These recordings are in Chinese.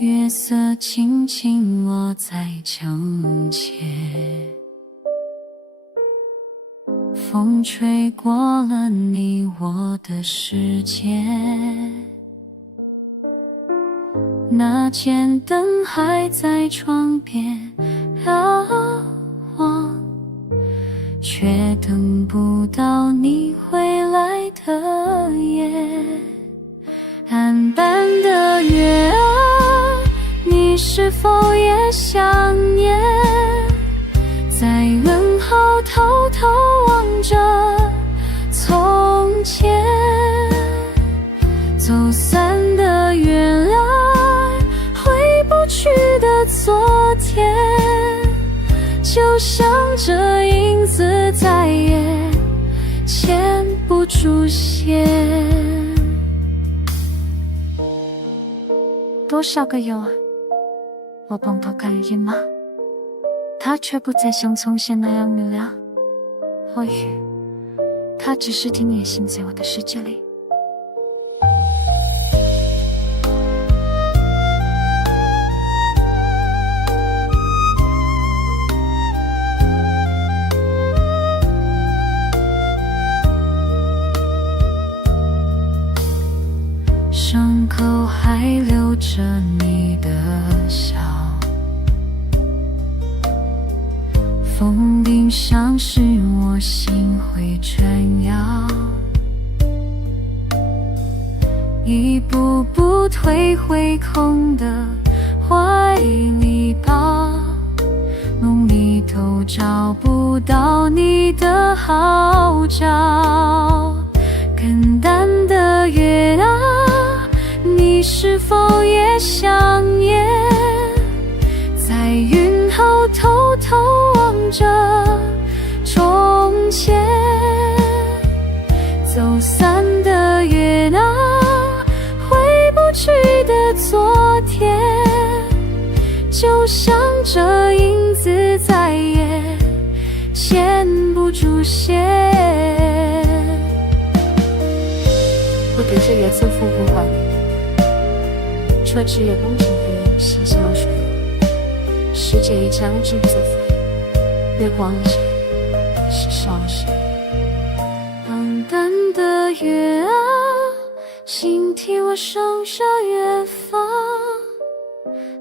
月色轻轻落在墙前，风吹过了你我的世界。那间灯还在窗边摇晃，却等不到你回来的夜。暗淡的月啊，你是否也想念？在门后偷偷望着从前，走散的原来回不去的昨天，就像这影子再也牵不住线。多少个有啊，我帮他感应吗？他却不再像从前那样明亮，或许他只是听野性在我的世界里。伤口还留着你的笑，风铃像是我心会转摇，一步步退回空的怀里吧，梦里都找不到你的号召。更淡的月啊，你是否也想念？在云后偷偷望着从前，走散的月啊，回不去的昨天，就像这影子再也牵不住线。我隔着夜色复古怀里，车只也梦中边嬉笑水，世界已将至作废，月光里是伤谁？淡淡的月啊，请替我守着远方，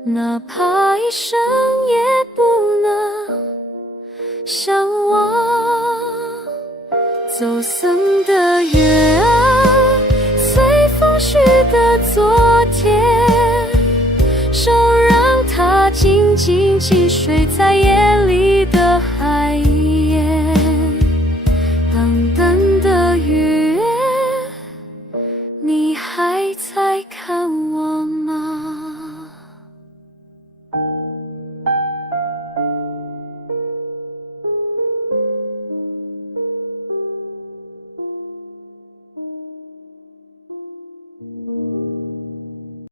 哪怕一生也不能相忘。走散的月啊，随风去的昨天，手让它静静积水在夜里